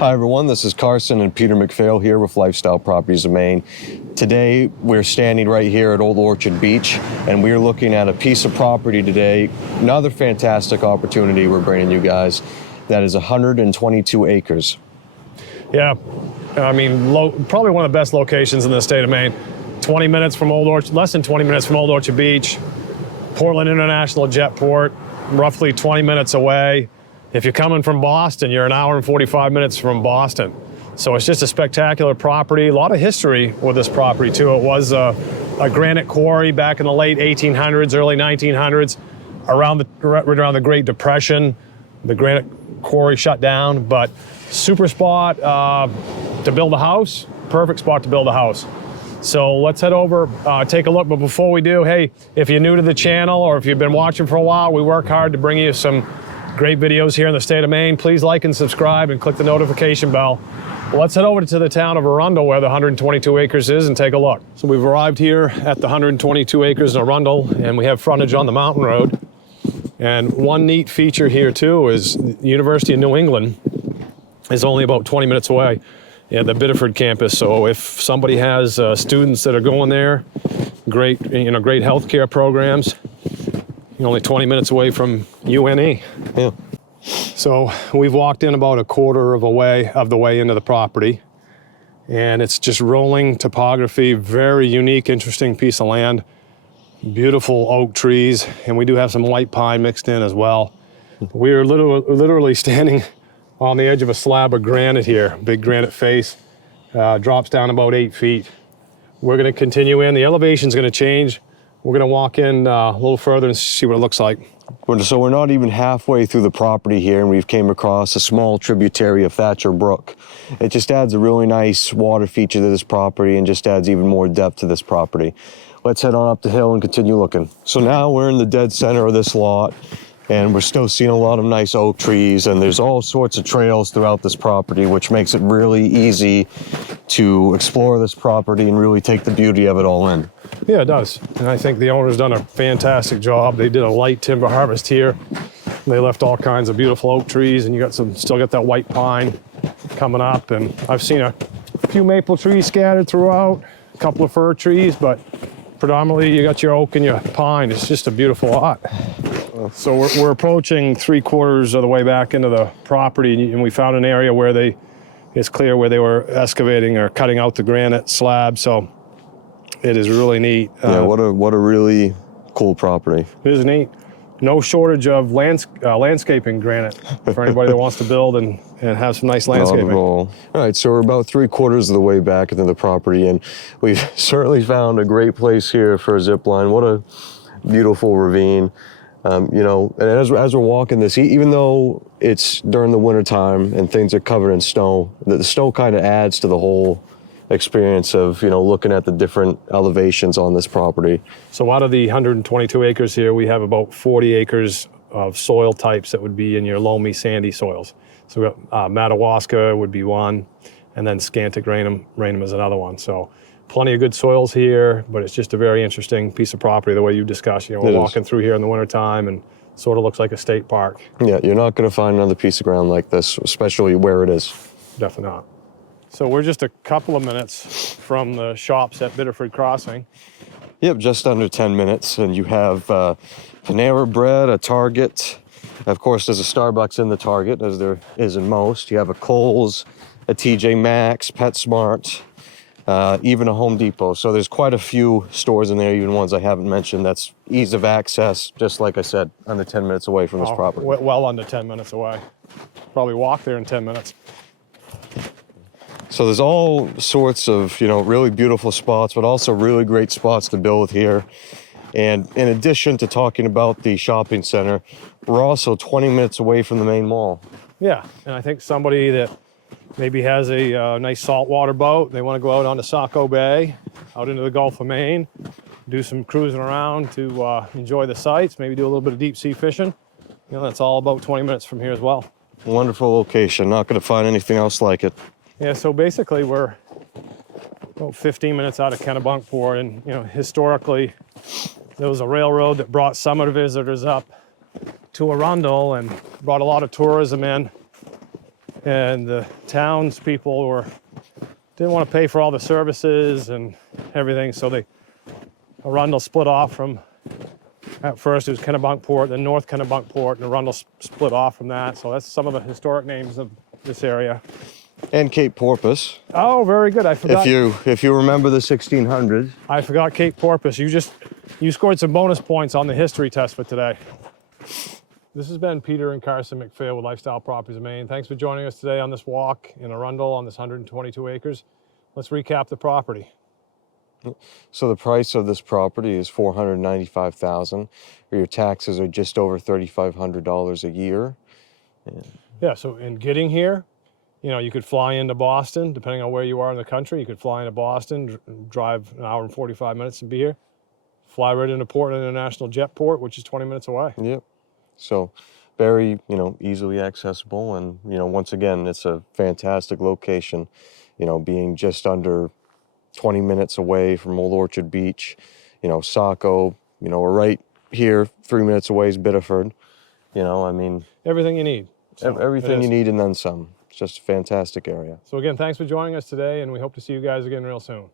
Hi everyone, this is Carson and Peter McPhail here with Lifestyle Properties of Maine. Today we're standing right here at Old Orchard Beach and we're looking at a piece of property today, another fantastic opportunity we're bringing you guys, that is 122 acres. Yeah, I mean, probably one of the best locations in the state of Maine. 20 minutes from Old Orchard, less than 20 minutes from Old Orchard Beach, Portland International Jetport, roughly 20 minutes away. If you're coming from Boston, you're an hour and 45 minutes from Boston. So it's just a spectacular property. A lot of history with this property too. It was a granite quarry back in the late 1800s, early 1900s, around the Great Depression. The granite quarry shut down, but super spot to build a house, perfect spot to build a house. So let's head over, take a look. But before we do, hey, if you're new to the channel or if you've been watching for a while, we work hard to bring you some great videos here in the state of Maine. Please like and subscribe and click the notification bell. Let's head over to the town of Arundel where the 122 acres is and take a look. So we've arrived here at the 122 acres in Arundel and we have frontage on the mountain road. And one neat feature here too is the University of New England is only about 20 minutes away at the Biddeford campus. So if somebody has students that are going there, great healthcare programs, you're only 20 minutes away from UNE. Yeah. So we've walked in about a quarter of the way into the property, and it's just rolling topography, very unique, interesting piece of land, beautiful oak trees, and we do have some white pine mixed in as well. We're literally standing on the edge of a slab of granite here, big granite face, drops down about 8 feet. We're gonna continue in, the elevation's gonna change. We're gonna walk in a little further and see what it looks like. So we're not even halfway through the property here and we've came across a small tributary of Thatcher Brook. It just adds a really nice water feature to this property and just adds even more depth to this property. Let's head on up the hill and continue looking. So now we're in the dead center of this lot and we're still seeing a lot of nice oak trees and there's all sorts of trails throughout this property, which makes it really easy to explore this property and really take the beauty of it all in. Yeah, it does. And I think the owner's done a fantastic job. They did a light timber harvest here. They left all kinds of beautiful oak trees and you got still got that white pine coming up. And I've seen a few maple trees scattered throughout, a couple of fir trees, but predominantly you got your oak and your pine. It's just a beautiful lot. So we're approaching 3/4 of the way back into the property and we found an area where it's clear where they were excavating or cutting out the granite slab. So it is really neat. Yeah, what a really cool property. It is neat. No shortage of landscaping granite for anybody that wants to build and have some nice landscaping. Not at all. All right, so we're about 3/4 of the way back into the property and we've certainly found a great place here for a zip line. What a beautiful ravine. And as we're walking this, even though it's during the winter time and things are covered in snow, the snow kind of adds to the whole experience of, looking at the different elevations on this property. So out of the 122 acres here, we have about 40 acres of soil types that would be in your loamy, sandy soils. So we've got Madawaska would be one, and then Scantic Raynham is another one. So plenty of good soils here, but it's just a very interesting piece of property the way you discussed. We're walking through here in the wintertime and sort of looks like a state park. Yeah, you're not going to find another piece of ground like this, especially where it is. Definitely not. So we're just a couple of minutes from the shops at Biddeford Crossing. Yep, just under 10 minutes. And you have Panera Bread, a Target. Of course, there's a Starbucks in the Target, as there is in most. You have a Kohl's, a TJ Maxx, PetSmart, even a Home Depot. So there's quite a few stores in there, even ones I haven't mentioned. That's ease of access, just like I said, under 10 minutes away from this property. Well under 10 minutes away. Probably walk there in 10 minutes. So there's all sorts of, really beautiful spots, but also really great spots to build here. And in addition to talking about the shopping center, we're also 20 minutes away from the main mall. Yeah, and I think somebody that maybe has a nice saltwater boat, they want to go out onto Saco Bay, out into the Gulf of Maine, do some cruising around to enjoy the sights, maybe do a little bit of deep sea fishing. That's all about 20 minutes from here as well. Wonderful location. Not going to find anything else like it. Yeah, so basically we're about 15 minutes out of Kennebunkport, and historically there was a railroad that brought summer visitors up to Arundel and brought a lot of tourism in. and the townspeople didn't want to pay for all the services and everything, so Arundel split off from, at first it was Kennebunkport, then North Kennebunkport, and Arundel split off from that. So that's some of the historic names of this area. And Cape Porpoise. Oh, very good. I forgot. If you remember the 1600s. I forgot Cape Porpoise. You scored some bonus points on the history test for today. This has been Peter and Carson McPhail with Lifestyle Properties of Maine. Thanks for joining us today on this walk in Arundel on this 122 acres. Let's recap the property. So the price of this property is $495,000. Your taxes are just over $3,500 a year. Yeah, so in getting here, you could fly into Boasting, depending on where you are in the country. You could fly into Boasting, drive an hour and 45 minutes and be here. Fly right into Portland International Jetport, which is 20 minutes away. Yep. So very, easily accessible. And, once again, it's a fantastic location, being just under 20 minutes away from Old Orchard Beach, Saco, we're right here, 3 minutes away is Biddeford. Everything you need. So everything you need and then some. It's just a fantastic area. So again, thanks for joining us today, and we hope to see you guys again real soon.